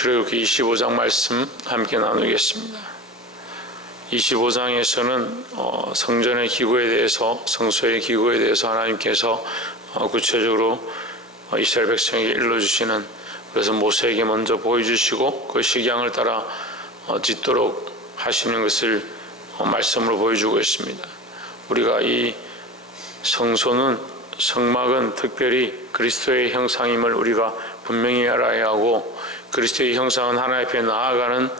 출애굽기 25장 말씀 함께 나누겠습니다. 25장에서는 성전의 기구에 대해서, 성소의 기구에 대해서 하나님께서 구체적으로 이스라엘 백성에게 일러주시는, 그래서 모세에게 먼저 보여주시고 그 식양을 따라 짓도록 하시는 것을 말씀으로 보여주고 있습니다. 우리가 이 성소는, 성막은 특별히 그리스도의 형상임을 우리가 분명히 알아야 하고, 그리스도의 형상은 하나님 앞에 나아가는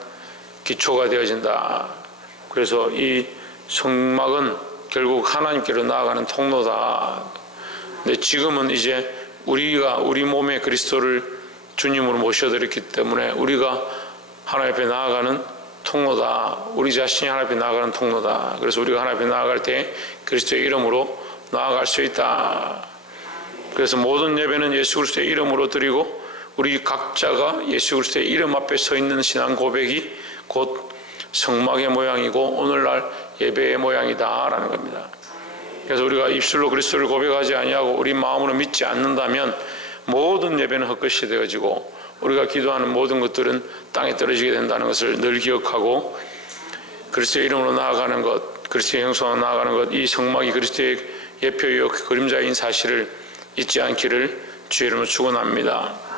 기초가 되어진다. 그래서 이 성막은 결국 하나님께로 나아가는 통로다. 근데 지금은 이제 우리가 우리 몸에 그리스도를 주님으로 모셔드렸기 때문에 우리가 하나님 앞에 나아가는 통로다. 우리 자신이 하나님 앞에 나아가는 통로다. 그래서 우리가 하나님 앞에 나아갈 때 그리스도의 이름으로 나아갈 수 있다. 그래서 모든 예배는 예수 그리스도의 이름으로 드리고, 우리 각자가 예수 그리스도의 이름 앞에 서 있는 신앙 고백이 곧 성막의 모양이고 오늘날 예배의 모양이다라는 겁니다. 그래서 우리가 입술로 그리스도를 고백하지 아니하고 우리 마음으로 믿지 않는다면 모든 예배는 헛것이 되어지고 우리가 기도하는 모든 것들은 땅에 떨어지게 된다는 것을 늘 기억하고, 그리스도의 이름으로 나아가는 것, 그리스도의 형상으로 나아가는 것, 이 성막이 그리스도의 예표요 그림자인 사실을 잊지 않기를 주의 이름으로 축원합니다.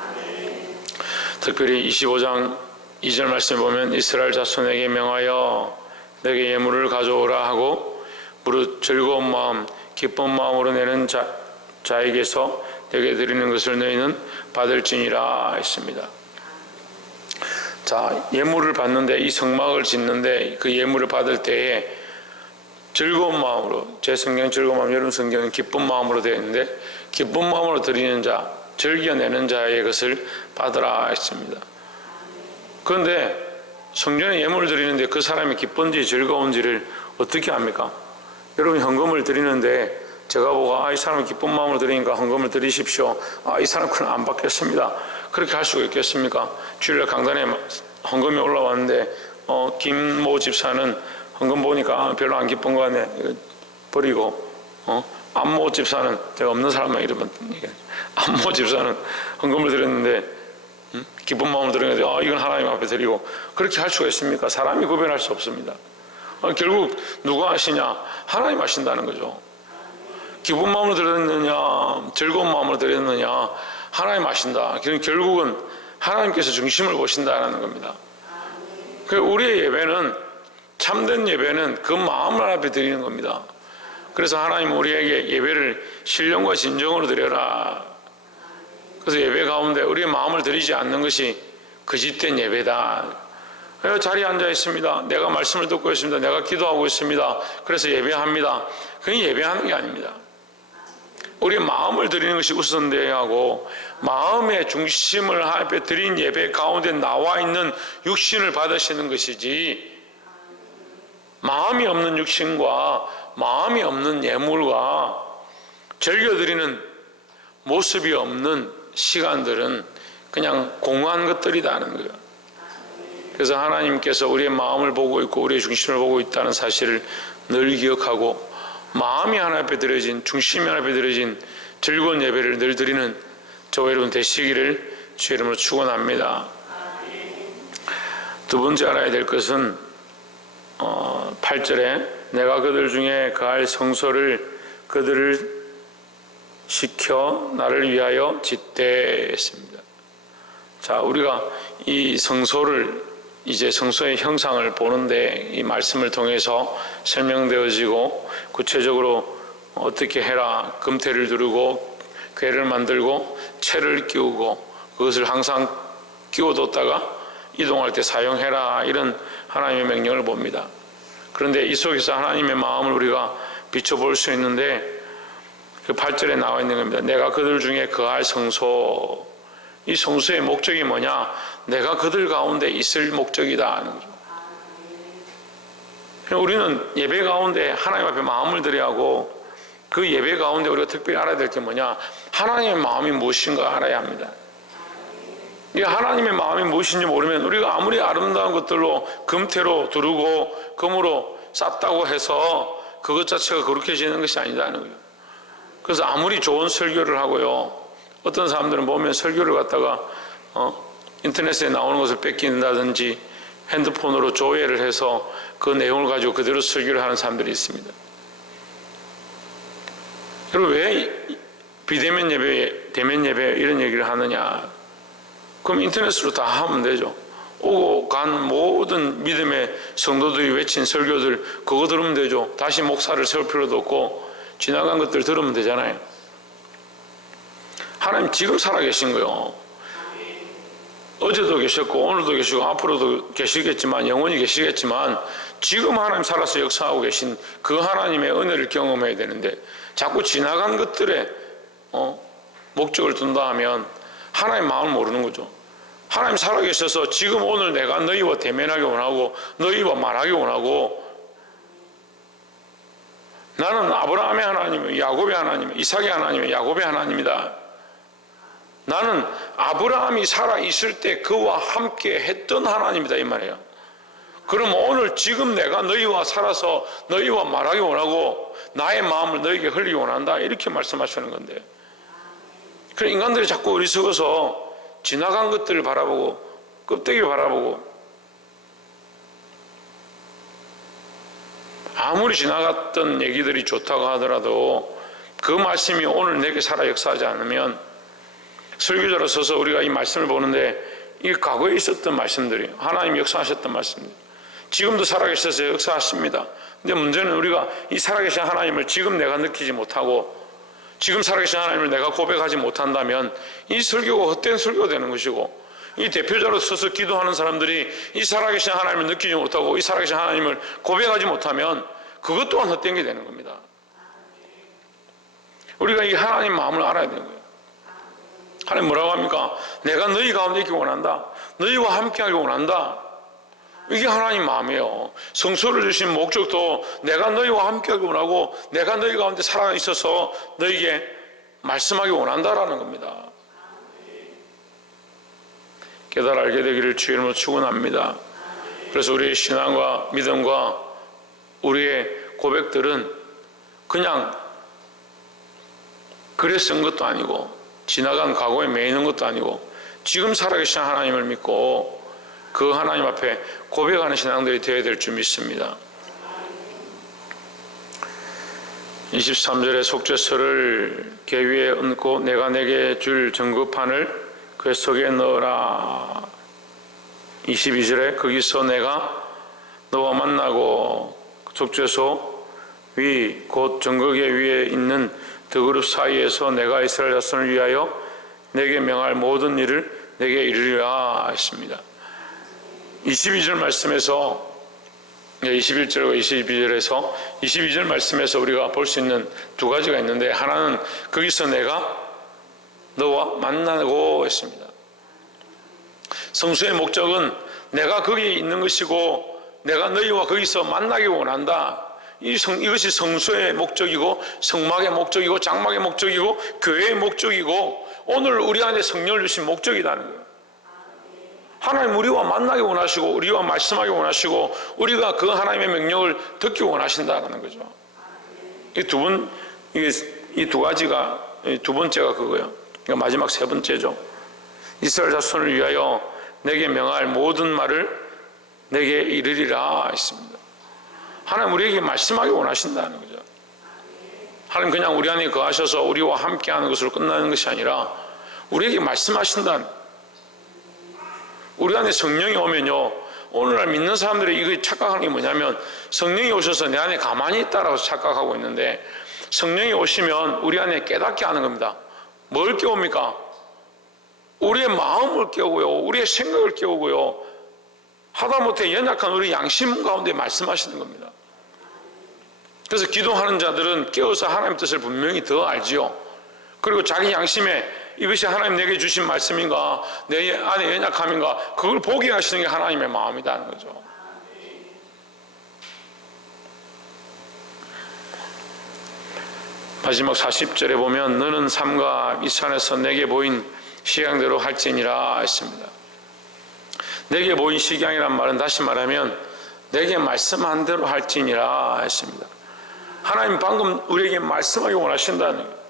특별히 25장 2절 말씀에 보면 이스라엘 자손에게 명하여 내게 예물을 가져오라 하고 무릇 즐거운 마음 기쁜 마음으로 내는 자에게서 내게 드리는 것을 너희는 받을지니라 했습니다. 자, 예물을 받는데, 이 성막을 짓는데 그 예물을 받을 때에 즐거운 마음으로, 제 성경은 즐거운 마음, 여러분 성경은 기쁜 마음으로 되어 있는데 기쁜 마음으로 드리는 자, 즐겨내는 자의 것을 받으라 했습니다. 그런데 성전에 예물을 드리는데 그 사람이 기쁜지 즐거운지를 어떻게 합니까? 여러분 헌금을 드리는데 제가 보고 이 사람이 기쁜 마음으로 드리니까 헌금을 드리십시오. 이 사람 그건 안 받겠습니다. 그렇게 할 수가 있겠습니까? 주일날 강단에 헌금이 올라왔는데 김모 집사는 헌금 보니까 별로 안 기쁜 거 같네. 버리고 안모 집사는, 제가 없는 사람만 이러면 안모 집사는 헌금을 드렸는데 기쁜 마음으로 드렸는데 이건 하나님 앞에 드리고, 그렇게 할 수가 있습니까? 사람이 구별할 수 없습니다. 결국 누가 아시냐? 하나님 아신다는 거죠. 기쁜 마음으로 드렸느냐 즐거운 마음으로 드렸느냐 하나님 아신다. 결국은 하나님께서 중심을 보신다는 겁니다. 우리의 예배는, 참된 예배는 그 마음을 앞에 드리는 겁니다. 그래서 하나님은 우리에게 예배를 신령과 진정으로 드려라. 그래서 예배 가운데 우리의 마음을 드리지 않는 것이 거짓된 예배다. 자리에 앉아 있습니다. 내가 말씀을 듣고 있습니다. 내가 기도하고 있습니다. 그래서 예배합니다. 그게 예배하는 게 아닙니다. 우리의 마음을 드리는 것이 우선되어야 하고, 마음의 중심을 앞에 드린 예배 가운데 나와 있는 육신을 받으시는 것이지, 마음이 없는 육신과 마음이 없는 예물과 즐겨드리는 모습이 없는 시간들은 그냥 공허한 것들이다는 거예요. 그래서 하나님께서 우리의 마음을 보고 있고 우리의 중심을 보고 있다는 사실을 늘 기억하고, 마음이 하나님 앞에 드려진, 중심이 하나님 앞에 드려진 즐거운 예배를 늘 드리는 저와 여러분 되시기를 주의 이름으로 축원합니다. 두 번째 알아야 될 것은 8절에 내가 그들 중에 거할 성소를 그들을 시켜 나를 위하여 짓되 했습니다. 자, 우리가 이 성소를, 이제 성소의 형상을 보는데 이 말씀을 통해서 설명되어지고, 구체적으로 어떻게 해라, 금태를 두르고 궤를 만들고 채를 끼우고 그것을 항상 끼워뒀다가 이동할 때 사용해라, 이런 하나님의 명령을 봅니다. 그런데 이 속에서 하나님의 마음을 우리가 비춰볼 수 있는데 그 8절에 나와 있는 겁니다. 내가 그들 중에 거할 성소. 이 성소의 목적이 뭐냐? 내가 그들 가운데 있을 목적이다 하는 거죠. 우리는 예배 가운데 하나님 앞에 마음을 드려야 하고, 그 예배 가운데 우리가 특별히 알아야 될 게 뭐냐? 하나님의 마음이 무엇인가 알아야 합니다. 이 하나님의 마음이 무엇인지 모르면 우리가 아무리 아름다운 것들로 금태로 두르고 금으로 쌌다고 해서 그것 자체가 거룩해지는 것이 아니다는 거예요. 그래서 아무리 좋은 설교를 하고요, 어떤 사람들은 보면 설교를 갖다가 인터넷에 나오는 것을 뺏긴다든지 핸드폰으로 조회를 해서 그 내용을 가지고 그대로 설교를 하는 사람들이 있습니다. 그리고 왜 비대면 예배, 대면 예배 이런 얘기를 하느냐? 그럼 인터넷으로 다 하면 되죠. 오고 간 모든 믿음의 성도들이 외친 설교들 그거 들으면 되죠. 다시 목사를 세울 필요도 없고 지나간 것들 들으면 되잖아요. 하나님 지금 살아계신 거요. 어제도 계셨고 오늘도 계시고 앞으로도 계시겠지만 영원히 계시겠지만 지금 하나님 살아서 역사하고 계신 그 하나님의 은혜를 경험해야 되는데 자꾸 지나간 것들에 목적을 둔다 하면 하나님 마음을 모르는 거죠. 하나님 살아계셔서 지금 오늘 내가 너희와 대면하기 원하고 너희와 말하기 원하고 나는 아브라함의 하나님, 야곱의 하나님, 이삭의 하나님, 야곱의 하나님이다. 나는 아브라함이 살아있을 때 그와 함께 했던 하나님이다 이 말이에요. 그럼 오늘 지금 내가 너희와 살아서 너희와 말하기 원하고 나의 마음을 너희에게 흘리기 원한다 이렇게 말씀하시는 건데 그럼 인간들이 자꾸 어리석어서 지나간 것들을 바라보고 껍데기를 바라보고 아무리 지나갔던 얘기들이 좋다고 하더라도 그 말씀이 오늘 내게 살아 역사하지 않으면 설교자로 서서 우리가 이 말씀을 보는데 이 과거에 있었던 말씀들이 하나님 역사하셨던 말씀들 지금도 살아계셔서 역사하십니다. 근데 문제는 우리가 이 살아계신 하나님을 지금 내가 느끼지 못하고 지금 살아계신 하나님을 내가 고백하지 못한다면 이 설교가 헛된 설교가 되는 것이고 이 대표자로 서서 기도하는 사람들이 이 살아계신 하나님을 느끼지 못하고 이 살아계신 하나님을 고백하지 못하면 그것 또한 헛된 게 되는 겁니다. 우리가 이 하나님 마음을 알아야 되는 거예요. 하나님 뭐라고 합니까? 내가 너희 가운데 있기 원한다. 너희와 함께하기 원한다. 이게 하나님 마음이에요. 성소를 주신 목적도 내가 너희와 함께하기 원하고 내가 너희 가운데 살아 있어서 너희에게 말씀하기 원한다라는 겁니다. 깨달아 알게 되기를 주의 이름으로 축원합니다. 그래서 우리의 신앙과 믿음과 우리의 고백들은 그냥 글에 쓴 것도 아니고 지나간 과거에 매이는 것도 아니고 지금 살아계신 하나님을 믿고 그 하나님 앞에 고백하는 신앙들이 되어야 될 줄 믿습니다. 23절의 속죄서를 궤 위에 얹고 내가 내게 줄 증거판을 궤 속에 넣어라. 22절에 거기서 내가 너와 만나고 속죄소 위 곧 증거궤 위에 있는 두 그룹 사이에서 내가 이스라엘 자손을 위하여 내게 명할 모든 일을 내게 이르리라 했습니다. 22절 말씀에서 21절과 22절에서 22절 말씀에서 우리가 볼 수 있는 두 가지가 있는데 하나는 거기서 내가 너와 만나고 했습니다. 성수의 목적은 내가 거기에 있는 것이고 내가 너희와 거기서 만나기 원한다. 이것이 성수의 목적이고 성막의 목적이고 장막의 목적이고 교회의 목적이고 오늘 우리 안에 성령을 주신 목적이라는 거예요. 하나님 우리와 만나기 원하시고 우리와 말씀하기 원하시고 우리가 그 하나님의 명령을 듣기 원하신다는 거죠. 이 두 가지가 두 번째가 그거예요. 그러니까 마지막 세 번째죠. 이스라엘 자손을 위하여 내게 명할 모든 말을 내게 이르리라 했습니다. 하나님 우리에게 말씀하기 원하신다는 거죠. 하나님 그냥 우리 안에 거하셔서 우리와 함께하는 것으로 끝나는 것이 아니라 우리에게 말씀하신다는 거예요. 우리 안에 성령이 오면요 오늘날 믿는 사람들이 이거 착각하는 게 뭐냐면 성령이 오셔서 내 안에 가만히 있다라고 착각하고 있는데 성령이 오시면 우리 안에 깨닫게 하는 겁니다. 뭘 깨웁니까? 우리의 마음을 깨우고요 우리의 생각을 깨우고요 하다못해 연약한 우리 양심 가운데 말씀하시는 겁니다. 그래서 기도하는 자들은 깨어서 하나님 뜻을 분명히 더 알지요. 그리고 자기 양심에 이것이 하나님 내게 주신 말씀인가 내 안에 연약함인가 그걸 보게 하시는 게 하나님의 마음이라는 거죠. 마지막 40절에 보면 너는 삼가 이 산에서 내게 보인 식양대로 할지니라 했습니다. 내게 보인 식양이란 말은 다시 말하면 내게 말씀한 대로 할지니라 했습니다. 하나님 방금 우리에게 말씀하기 원하신다는 거예요.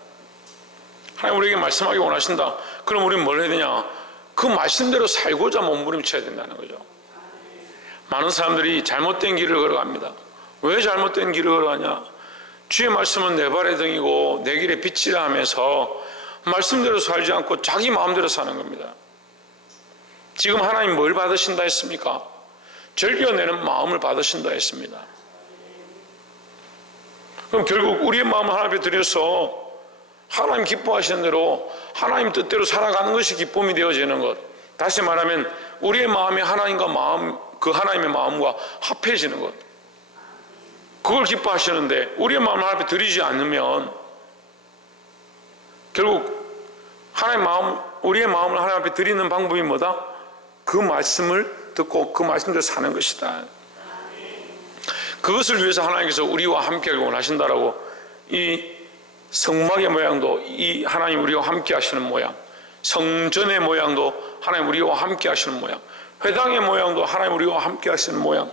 하나님 우리에게 말씀하기 원하신다. 그럼 우리는 뭘 해야 되냐? 그 말씀대로 살고자 몸부림쳐야 된다는 거죠. 많은 사람들이 잘못된 길을 걸어갑니다. 왜 잘못된 길을 걸어가냐? 주의 말씀은 내 발의 등이고 내 길의 빛이라 하면서 말씀대로 살지 않고 자기 마음대로 사는 겁니다. 지금 하나님 뭘 받으신다 했습니까? 즐겨내는 마음을 받으신다 했습니다. 그럼 결국 우리의 마음을 하나님 앞에 드려서 하나님 기뻐하시는 대로 하나님 뜻대로 살아가는 것이 기쁨이 되어지는 것. 다시 말하면 우리의 마음이 하나님과 그 하나님의 마음과 합해지는 것. 그걸 기뻐하시는데 우리의 마음을 하나님 앞에 드리지 않으면 결국 우리의 마음을 하나님 앞에 드리는 방법이 뭐다? 그 말씀을 듣고 그 말씀대로 사는 것이다. 그것을 위해서 하나님께서 우리와 함께하길 원하신다라고 이 성막의 모양도 이 하나님 우리와 함께 하시는 모양, 성전의 모양도 하나님 우리와 함께 하시는 모양, 회당의 모양도 하나님 우리와 함께 하시는 모양,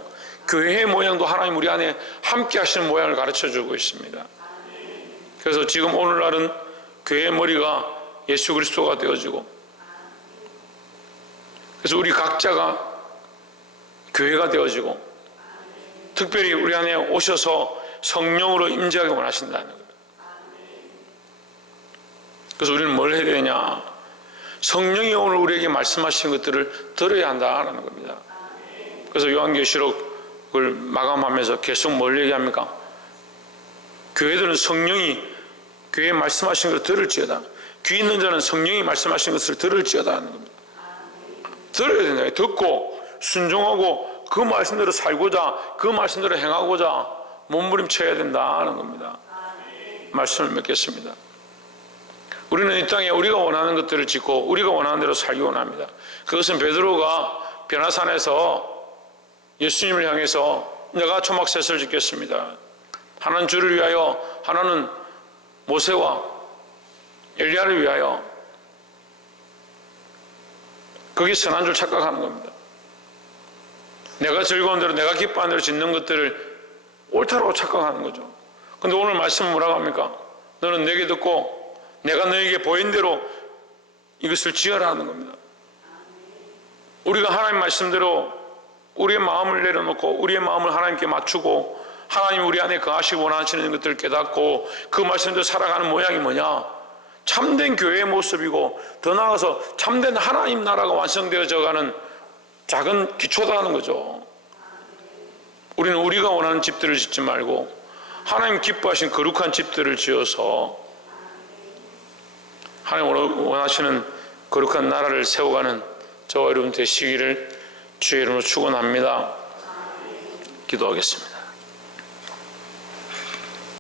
교회의 모양도 하나님 우리 안에 함께 하시는 모양을 가르쳐주고 있습니다. 그래서 지금 오늘날은 교회의 머리가 예수 그리스도가 되어지고, 그래서 우리 각자가 교회가 되어지고, 특별히 우리 안에 오셔서 성령으로 임재하기 원하신다는 거예요. 그래서 우리는 뭘 해야 되냐? 성령이 오늘 우리에게 말씀하신 것들을 들어야 한다는 겁니다. 그래서 요한계시록을 마감하면서 계속 뭘 얘기합니까? 교회들은 성령이 교회에 말씀하신 것을 들을지어다. 귀 있는 자는 성령이 말씀하신 것을 들을지어다 하는 겁니다. 들어야 된다. 듣고 순종하고 그 말씀대로 살고자, 그 말씀대로 행하고자 몸부림쳐야 된다는 겁니다. 말씀을 맺겠습니다. 우리는 이 땅에 우리가 원하는 것들을 짓고 우리가 원하는 대로 살기 원합니다. 그것은 베드로가 변화산에서 예수님을 향해서 내가 초막셋을 짓겠습니다. 하나는 주를 위하여, 하나는 모세와 엘리야를 위하여, 그게 선한 줄 착각하는 겁니다. 내가 즐거운 대로, 내가 기뻐하는 대로 짓는 것들을 옳다라고 착각하는 거죠. 근데 오늘 말씀은 뭐라고 합니까? 너는 내게 듣고 내가 너에게 보인 대로 이것을 지어라 하는 겁니다. 우리가 하나님 말씀대로 우리의 마음을 내려놓고 우리의 마음을 하나님께 맞추고 하나님 우리 안에 거하시고 원하시는 것들을 깨닫고 그 말씀대로 살아가는 모양이 뭐냐? 참된 교회의 모습이고 더 나아가서 참된 하나님 나라가 완성되어져 가는 작은 기초다는 거죠. 우리는 우리가 원하는 집들을 짓지 말고 하나님 기뻐하신 거룩한 집들을 지어서 하나님 원하시는 거룩한 나라를 세워가는 저와 여러분 되시기를 주의 이름으로 축원합니다. 기도하겠습니다.